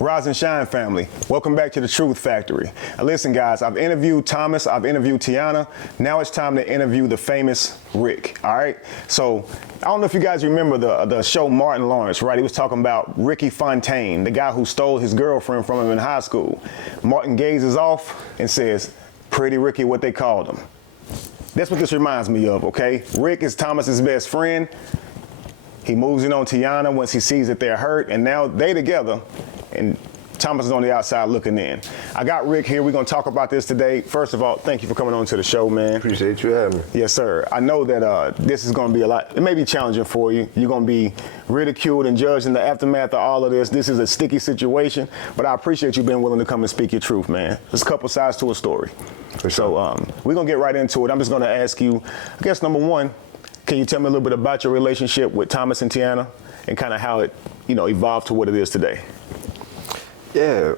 Rise and shine, family. Welcome back to the Truth Factory. Now listen, guys, I've interviewed Thomas, I've interviewed Tiana. Now it's time to interview the famous Rick, all right? So I don't know if you guys remember the show Martin Lawrence, right? He was talking about Ricky Fontaine, the guy who stole his girlfriend from him in high school. Martin gazes off and says, "Pretty Ricky," what they called him. That's what this reminds me of, okay? Rick is Thomas's best friend. He moves in on Tiana once he sees that they're hurt, and now they together, and Thomas is on the outside looking in. I got Rick here. We're going to talk about this today. First of all, thank you for coming on to the show, man. Appreciate you having me. Yes, sir. I know that this is going to be a lot. It may be challenging for you. You're going to be ridiculed and judged in the aftermath of all of this. This is a sticky situation, but I appreciate you being willing to come and speak your truth, man. There's a couple sides to a story. For sure. So we're going to get right into it. I'm just going to ask you, I guess, number one, can you tell me a little bit about your relationship with Thomas and Tiana and kind of how it, evolved to what it is today? Yeah,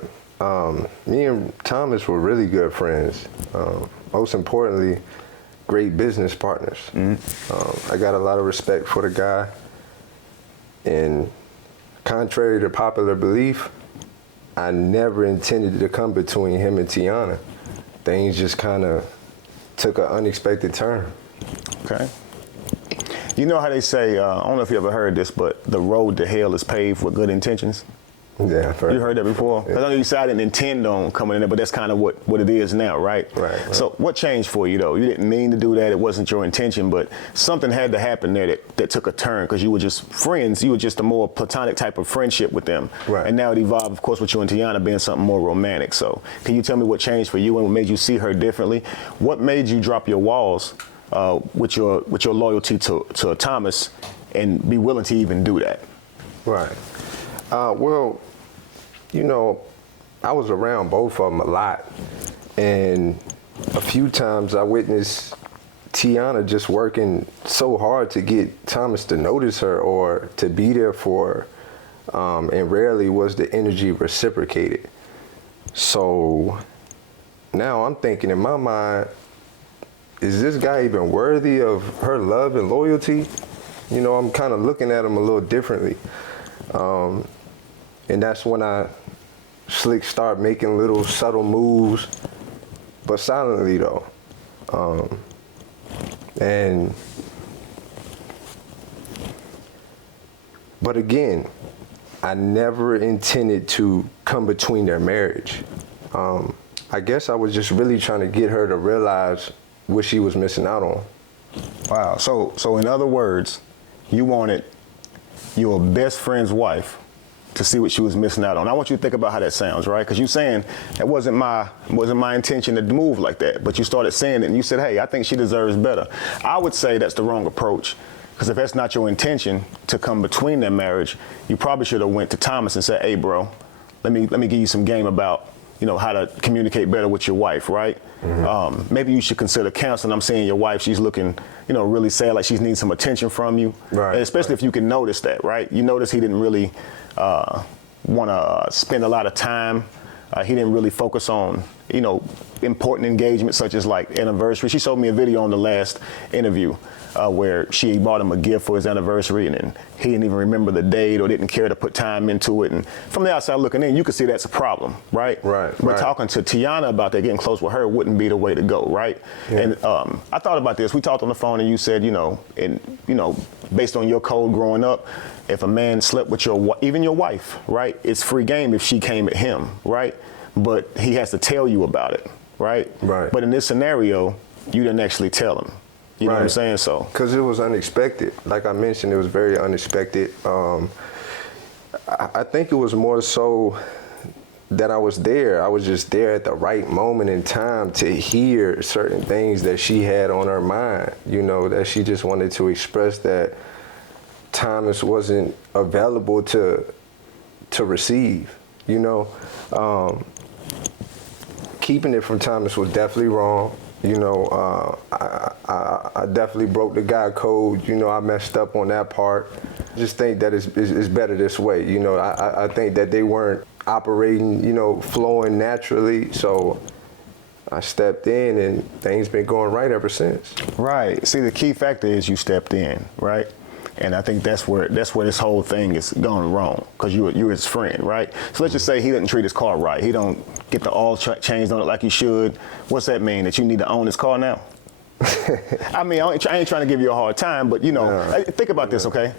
me and Thomas were really good friends. Most importantly, great business partners. I got a lot of respect for the guy, and contrary to popular belief, I never intended to come between him and Tiana. Things just kind of took an unexpected turn. Okay. You know how they say, I don't know if you ever heard this, but the road to hell is paved with good intentions? Yeah, I've heard. You heard that before? Yeah. I know you said I didn't intend on coming in there, but that's kind of what it is now, right? Right. So what changed for you, though? You didn't mean to do that. It wasn't your intention, but something had to happen there that took a turn because you were just friends. You were just a more platonic type of friendship with them. Right. And now it evolved, of course, with you and Tiana being something more romantic. So can you tell me what changed for you and what made you see her differently? What made you drop your walls with your loyalty to Thomas and be willing to even do that? Right. Well, I was around both of them a lot, and a few times I witnessed Tiana just working so hard to get Thomas to notice her or to be there for her, and rarely was the energy reciprocated. So now I'm thinking in my mind, is this guy even worthy of her love and loyalty? I'm kind of looking at him a little differently. And that's when I start making little subtle moves, but silently though. But again, I never intended to come between their marriage. I guess I was just really trying to get her to realize what she was missing out on. Wow. So in other words, you wanted your best friend's wife to see what she was missing out on. I want you to think about how that sounds, right? Because you're saying that wasn't my intention to move like that, but you started saying it and you said, hey, I think she deserves better. I would say that's the wrong approach, because if that's not your intention to come between their marriage, you probably should have went to Thomas and said, hey, bro, let me give you some game about how to communicate better with your wife, right? Mm-hmm. Maybe you should consider counseling. I'm seeing your wife, she's looking, really sad, like she's needing some attention from you. Right. And especially if you can notice that, right? You notice he didn't really want to spend a lot of time. He didn't really focus on, important engagements such as like anniversary. She showed me a video on the last interview where she bought him a gift for his anniversary, and then he didn't even remember the date or didn't care to put time into it. And from the outside looking in, you can see that's a problem, right? Right. But talking to Tiana about that, getting close with her wouldn't be the way to go, right? Yeah. And I thought about this. We talked on the phone, and you said, based on your code growing up, if a man slept with even your wife, right, it's free game if she came at him, right? But he has to tell you about it, right? Right. But in this scenario, you didn't actually tell him. You know what I'm saying? So. Because it was unexpected. Like I mentioned, it was very unexpected. I think it was more so that I was there. I was just there at the right moment in time to hear certain things that she had on her mind, that she just wanted to express that Thomas wasn't available to receive, Keeping it from Thomas was definitely wrong. I definitely broke the guy code. I messed up on that part. Just think that it's better this way. I think that they weren't operating, flowing naturally. So I stepped in and things been going right ever since. Right. See, the key factor is you stepped in, right? And I think that's where this whole thing is going wrong, because you're his friend, right? So let's just say he doesn't treat his car right. He don't get the oil changed on it like he should. What's that mean? That you need to own his car now? I mean, I ain't trying to give you a hard time, but think about this, okay?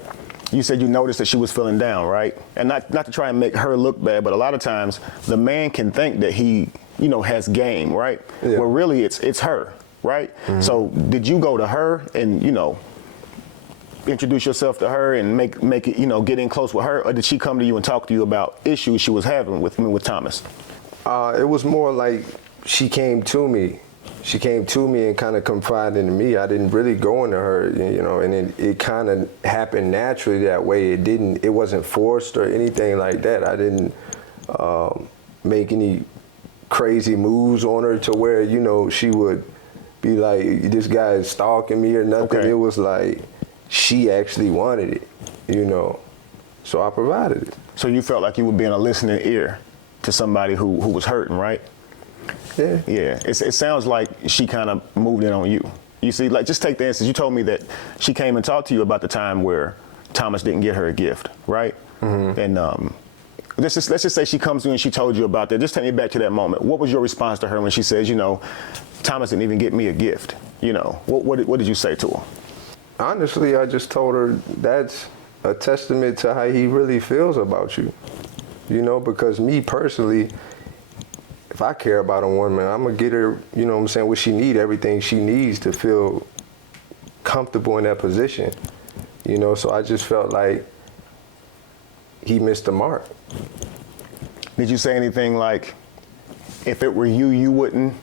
You said you noticed that she was feeling down, right? And not to try and make her look bad, but a lot of times the man can think that he, has game, right? Yeah. Well, really it's her, right? Mm-hmm. So did you go to her and, introduce yourself to her and make it, get in close with her, or did she come to you and talk to you about issues she was having with Thomas? It was more like she came to me. She came to me and kind of confided in me. I didn't really go into her, and it kind of happened naturally that way. It wasn't forced or anything like that. I didn't make any crazy moves on her to where, she would be like, this guy is stalking me or nothing. Okay. It was like, she actually wanted it, so I provided it. So you felt like you were being a listening ear to somebody who was hurting, right? Yeah. Yeah. It sounds like she kind of moved in on you. You see, like, just take the instance. You told me that she came and talked to you about the time where Thomas didn't get her a gift, right? Mm-hmm. And let's just say she comes to you and she told you about that. Just take me back to that moment. What was your response to her when she says, Thomas didn't even get me a gift? What did you say to her? Honestly, I just told her that's a testament to how he really feels about you. Because me personally, if I care about a woman, I'm going to get her, what she needs, everything she needs to feel comfortable in that position. So I just felt like he missed the mark. Did you say anything like, if it were you, you wouldn't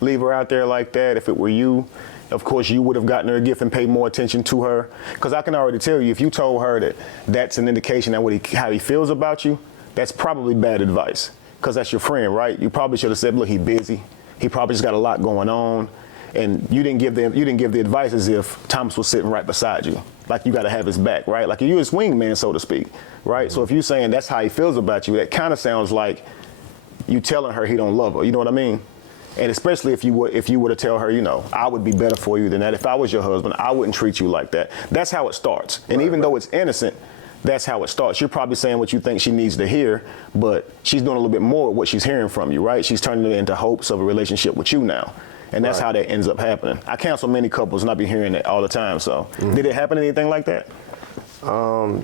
leave her out there like that? If it were you, of course, you would have gotten her a gift and paid more attention to her? Because I can already tell you, if you told her that that's an indication of how he feels about you, that's probably bad advice. Because that's your friend, right? You probably should have said, look, he's busy. He probably just got a lot going on. And you didn't give the advice as if Thomas was sitting right beside you. Like, you got to have his back, right? Like, you're his wingman, so to speak, right? Mm-hmm. So if you're saying that's how he feels about you, that kind of sounds like you telling her he don't love her. You know what I mean? And especially if you were to tell her, I would be better for you than that. If I was your husband, I wouldn't treat you like that. That's how it starts. And even though it's innocent, that's how it starts. You're probably saying what you think she needs to hear, but she's doing a little bit more with what she's hearing from you, right? She's turning it into hopes of a relationship with you now. And that's how that ends up happening. I counsel many couples, and I be hearing that all the time. So did it happen anything like that?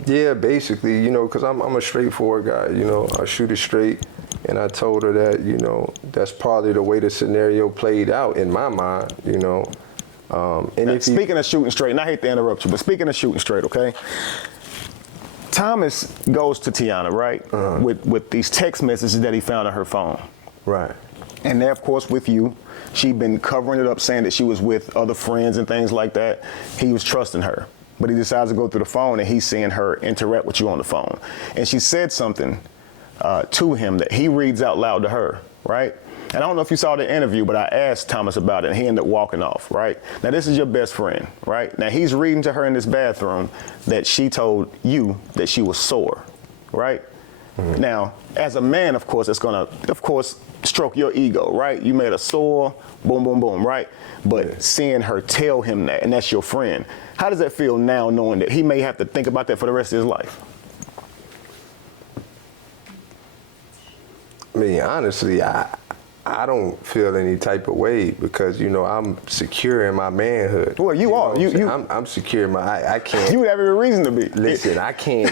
Yeah, basically, because I'm a straightforward guy, I shoot it straight. And I told her that, that's probably the way the scenario played out in my mind, And now, if speaking of shooting straight, and I hate to interrupt you, but speaking of shooting straight, okay? Thomas goes to Tiana, right? With these text messages that he found on her phone. Right. And they're, of course, with you. She'd been covering it up, saying that she was with other friends and things like that. He was trusting her. But he decides to go through the phone, and he's seeing her interact with you on the phone. And she said something to him that he reads out loud to her, right? And I don't know if you saw the interview, but I asked Thomas about it, and he ended up walking off, right? Now, this is your best friend, right? Now, he's reading to her in this bathroom that she told you that she was sore, right? Mm-hmm. Now, as a man, of course, it's going to, stroke your ego, right? You made her sore, boom, boom, boom, right? But seeing her tell him that, and that's your friend, how does that feel now, knowing that he may have to think about that for the rest of his life? I mean, honestly, I don't feel any type of way because, I'm secure in my manhood. Well, you are. I'm secure in I can't. You would have every reason to be. Listen, I can't,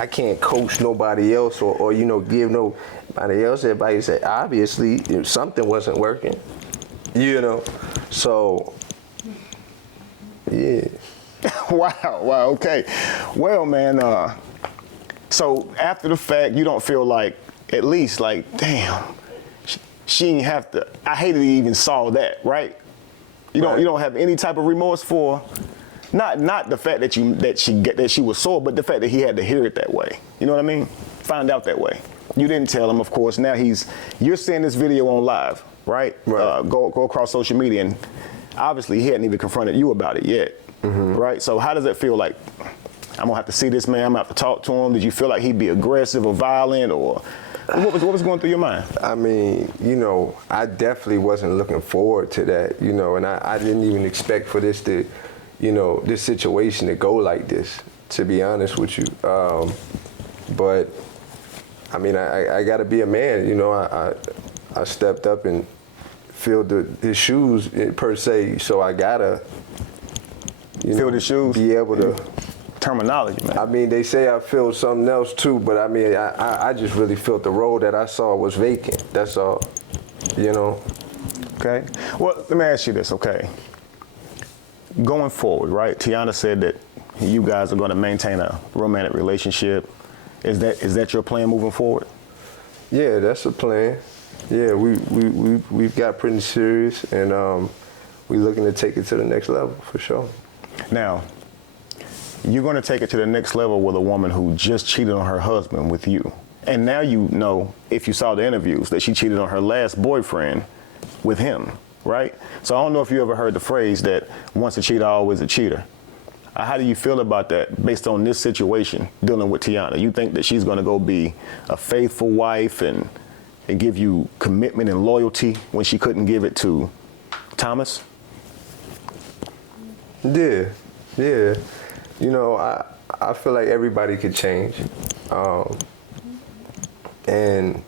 I can't coach nobody else or give nobody else advice. Obviously, something wasn't working, So, yeah. Wow, okay. Well, man, so after the fact, you don't feel like, at least like, damn, she didn't have to, I hated he even saw that, right? You don't have any type of remorse for, not the fact that she was sore, but the fact that he had to hear it that way. You know what I mean? Find out that way. You didn't tell him, of course. Now you're seeing this video on live, right? Go across social media, and obviously he hadn't even confronted you about it yet, right? So how does it feel like, I'm gonna have to see this man, I'm gonna have to talk to him? Did you feel like he'd be aggressive or violent, or what was going through your mind? I mean, I definitely wasn't looking forward to that, and I didn't even expect for this to, this situation to go like this, to be honest with you. But I mean, I got to be a man. I stepped up and filled his shoes per se. So I gotta Fill the shoes. be able to. Terminology, man. I mean, they say I feel something else too, but I mean, I just really felt the role that I saw was vacant. That's all. Okay. Well, let me ask you this, okay? Going forward, right? Tiana said that you guys are going to maintain a romantic relationship. Is that your plan moving forward? Yeah, that's a plan. Yeah, we've got pretty serious, and we're looking to take it to the next level for sure. Now, you're going to take it to the next level with a woman who just cheated on her husband with you. And now you know, if you saw the interviews, that she cheated on her last boyfriend with him, right? So I don't know if you ever heard the phrase that once a cheater, always a cheater. How do you feel about that based on this situation dealing with Tiana? You think that she's going to go be a faithful wife and give you commitment and loyalty when she couldn't give it to Thomas? Yeah. I feel like everybody could change. And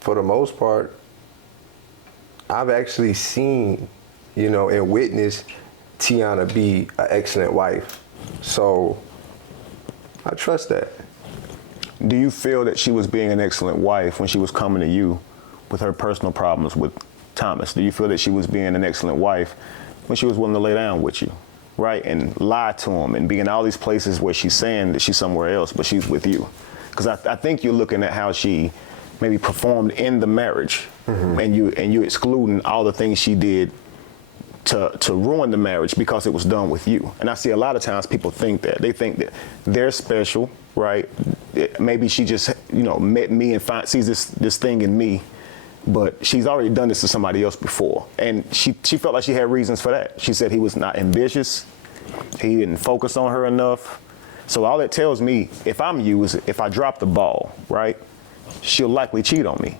for the most part, I've actually seen, and witnessed Tiana be an excellent wife. So I trust that. Do you feel that she was being an excellent wife when she was coming to you with her personal problems with Thomas? Do you feel that she was being an excellent wife when she was willing to lay down with you, right, and lie to him and be in all these places where she's saying that she's somewhere else, but she's with you? Because I think you're looking at how she maybe performed in the marriage, and you excluding all the things she did to ruin the marriage because it was done with you. And I see a lot of times people think that. They think that they're special, right? Maybe she just, met me and sees this thing in me, but she's already done this to somebody else before. And she felt like she had reasons for that. She said he was not ambitious. He didn't focus on her enough. So all that tells me, if I'm you, is if I drop the ball, right, she'll likely cheat on me.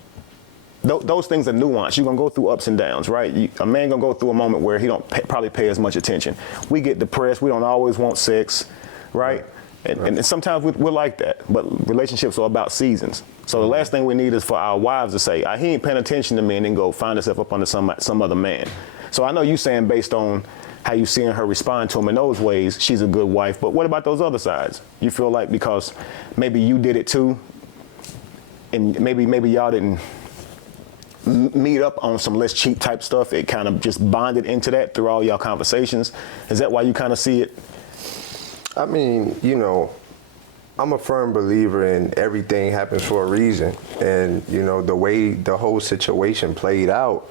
Those things are nuanced. You're gonna go through ups and downs, right? A man gonna go through a moment where he don't probably pay as much attention. We get depressed. We don't always want sex, right? And sometimes we're like that. But relationships are about seasons. So the last thing we need is for our wives to say, he ain't paying attention to me, and then go find herself up under some other man. So I know you saying based on how you seeing her respond to him in those ways, she's a good wife. But what about those other sides? You feel like because maybe you did it too, and maybe y'all didn't meet up on some less cheap type stuff, it kind of just bonded into that through all y'all conversations. Is that why you kind of see it? I mean, I'm a firm believer in everything happens for a reason. And, the way the whole situation played out,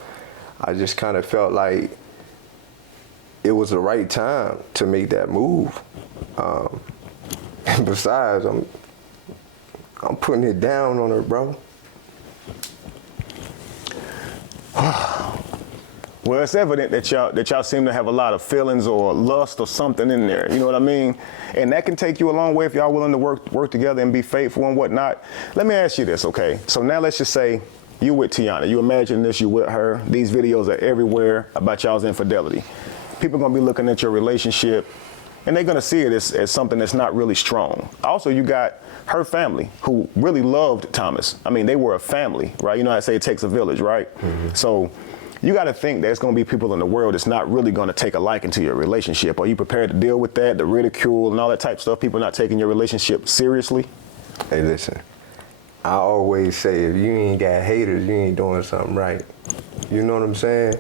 I just kind of felt like it was the right time to make that move. And besides, I'm putting it down on her, bro. Well, it's evident that y'all seem to have a lot of feelings or lust or something in there. You know what I mean? And that can take you a long way if y'all willing to work together and be faithful and whatnot. Let me ask you this, okay? So now let's just say you with Tiana. You imagine this, you with her. These videos are everywhere about y'all's infidelity. People are gonna be looking at your relationship, and they're gonna see it as something that's not really strong. Also, you got her family who really loved Thomas. I mean, they were a family, right? You know how I say it takes a village, right? So you got to think there's going to be people in the world that's not really going to take a liking to your relationship. Are you prepared to deal with that, the ridicule and all that type of stuff, people not taking your relationship seriously? Hey, listen, I always say if you ain't got haters, you ain't doing something right. You know what I'm saying?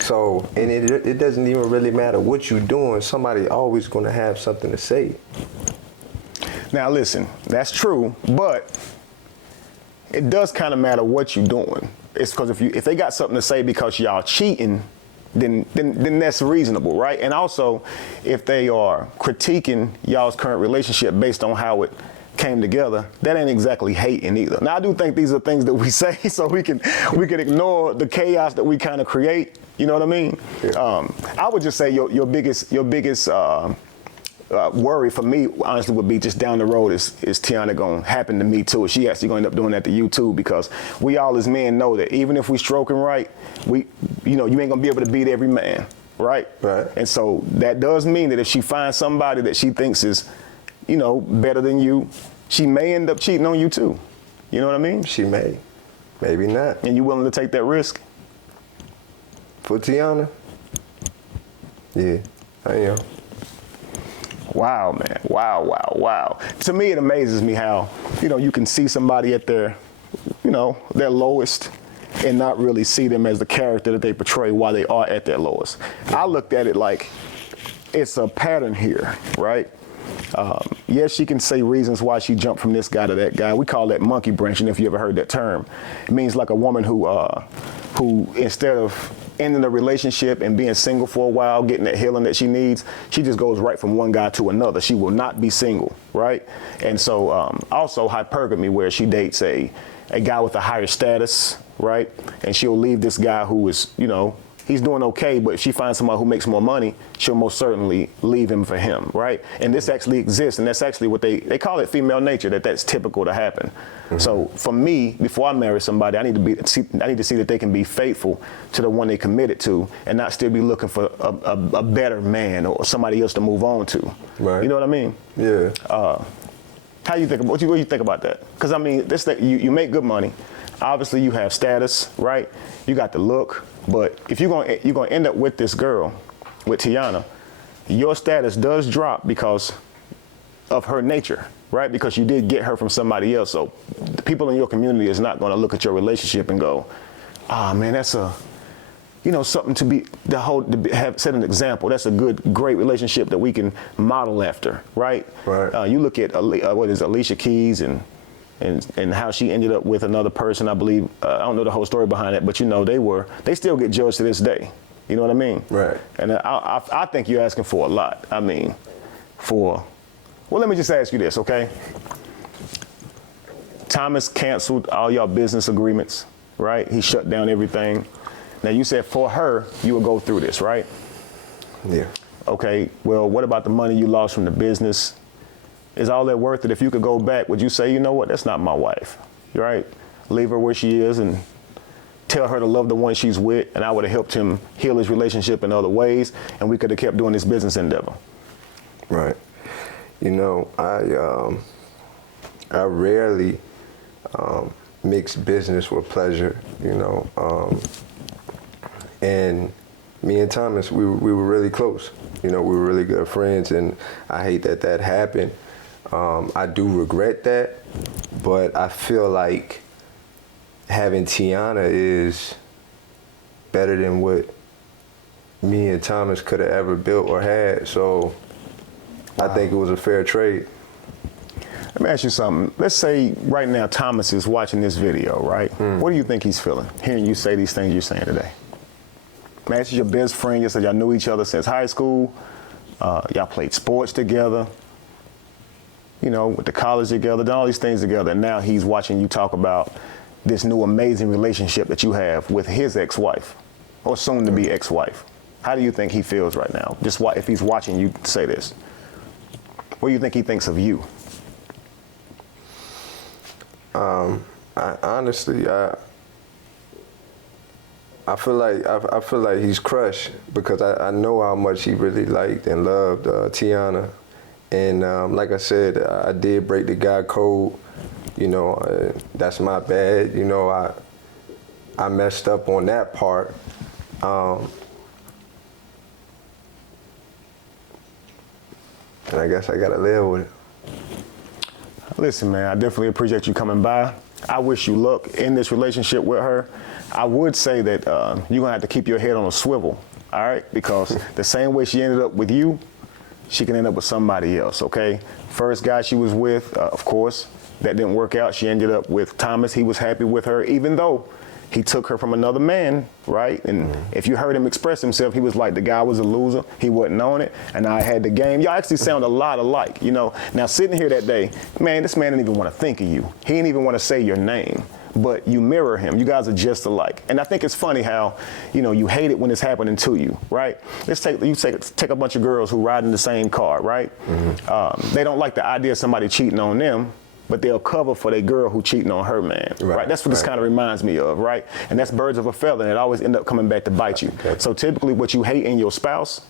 So, and it doesn't even really matter what you're doing, somebody always going to have something to say. Now listen, that's true, but it does kind of matter what you're doing. It's because if they got something to say because y'all cheating, then that's reasonable, right? And also, if they are critiquing y'all's current relationship based on how it came together, that ain't exactly hating either. Now I do think these are things that we say so we can ignore the chaos that we kind of create. You know what I mean? Yeah. I would just say your biggest worry for me, honestly, would be just down the road is Tiana going to happen to me too? Is she actually going to end up doing that to you too? Because we all as men know that even if we stroking right, you ain't going to be able to beat every man. right? Right. And so that does mean that if she finds somebody that she thinks is, you know, better than you, she may end up cheating on you too. You know what I mean? She may. Maybe not. And you willing to take that risk? For Tiana? Yeah, I am. Wow, man. Wow, wow, wow. To me, it amazes me how, you know, you can see somebody at their, you know, their lowest and not really see them as the character that they portray while they are at their lowest. I looked at it like it's a pattern here, right? Yes, she can say reasons why she jumped from this guy to that guy. We call that monkey branching, if you ever heard that term. It means like a woman who instead of ending a relationship and being single for a while, getting that healing that she needs, she just goes right from one guy to another. She will not be single, right? And so also hypergamy, where she dates a guy with a higher status, right? And she'll leave this guy who is, you know, he's doing okay, but if she finds someone who makes more money, she'll most certainly leave him for him, right? And this actually exists, and that's actually what they call it female nature, that's typical to happen. Mm-hmm. So for me, before I marry somebody, I need to see that they can be faithful to the one they committed to, and not still be looking for a better man or somebody else to move on to. Right. You know what I mean? Yeah. How you think what do you think about that? Because I mean, this thing, you make good money. Obviously, you have status, right? You got the look. But if you're gonna end up with this girl, with Tiana, your status does drop because of her nature, right? Because you did get her from somebody else. So the people in your community is not gonna look at your relationship and go, ah, man, that's something to set an example. That's a great relationship that we can model after, right? Right. You look at Alicia Keys and how she ended up with another person, I believe. I don't know the whole story behind it, but you know, they still get judged to this day. You know what I mean? Right. And I think you're asking for a lot. I mean, well, let me just ask you this, okay? Thomas canceled all y'all business agreements, right? He shut down everything. Now you said for her, you would go through this, right? Yeah. Okay, well, what about the money you lost from the business? Is all that worth it? If you could go back, would you say, you know what, that's not my wife, right? Leave her where she is and tell her to love the one she's with, and I would have helped him heal his relationship in other ways, and we could have kept doing this business endeavor. Right. You know, I rarely mix business with pleasure, you know. And me and Thomas, we were really close. You know, we were really good friends, and I hate that happened. I do regret that, but I feel like having Tiana is better than what me and Thomas could have ever built or had. So I think it was a fair trade. Let me ask you something. Let's say right now Thomas is watching this video, right? What do you think he's feeling, hearing you say these things you're saying today? Man, this is your best friend. You said y'all knew each other since high school. Y'all played sports together. You know, went to college together, done all these things together. And now he's watching you talk about this new amazing relationship that you have with his ex-wife, or soon to be ex-wife. How do you think he feels right now? Just if he's watching you say this. What do you think he thinks of you? Honestly, I feel like he's crushed because I know how much he really liked and loved Tiana, and like I said, I did break the guy code. You know, that's my bad. You know, I messed up on that part. And I guess I gotta live with it. Listen, man, I definitely appreciate you coming by. I wish you luck in this relationship with her. I would say that you're gonna have to keep your head on a swivel, all right? Because the same way she ended up with you, she can end up with somebody else, okay? First guy she was with, of course, that didn't work out. She ended up with Thomas. He was happy with her, even though he took her from another man, right? And if you heard him express himself, he was like, the guy was a loser. He wasn't on it, and I had the game. Y'all actually sound a lot alike, you know? Now, sitting here that day, man, this man didn't even want to think of you. He didn't even want to say your name, but you mirror him. You guys are just alike. And I think it's funny how, you know, you hate it when it's happening to you, right? Let's take a bunch of girls who ride in the same car, right? They don't like the idea of somebody cheating on them, but they'll cover for their girl who cheating on her man, right? That's what this kind of reminds me of, right? And that's birds of a feather, and it always end up coming back to bite you. Okay. So typically what you hate in your spouse,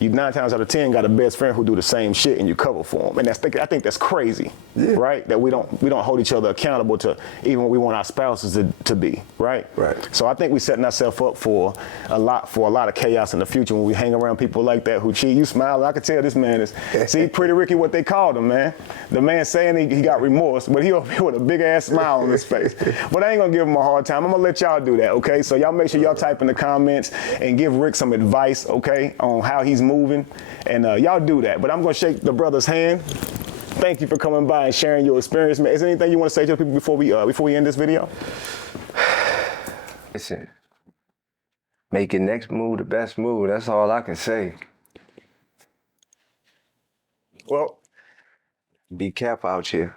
you 9 times out of 10 got a best friend who do the same shit and you cover for them. And I think that's crazy, right? That we don't hold each other accountable to even what we want our spouses to be, right? Right. So I think we're setting ourselves up for a lot of chaos in the future when we hang around people like that who cheat. You smile, I can tell this man is, see, Pretty Ricky, what they called him, man. The man saying he got remorse, but he over here with a big ass smile on his face. But I ain't gonna give him a hard time. I'm gonna let y'all do that, okay? So y'all make sure y'all type in the comments and give Rick some advice, okay, on how he's moving, and y'all do that. But I'm gonna shake the brother's hand. Thank you for coming by and sharing your experience, man. Is there anything you want to say to the people before we end this video? Listen, make your next move the best move. That's all I can say. Well, be careful out here.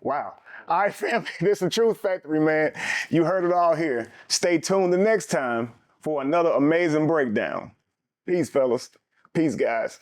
Wow. All right, family, this is the Truth Factory, man. You heard it all here. Stay tuned the next time for another amazing breakdown. Peace, fellas. Peace, guys.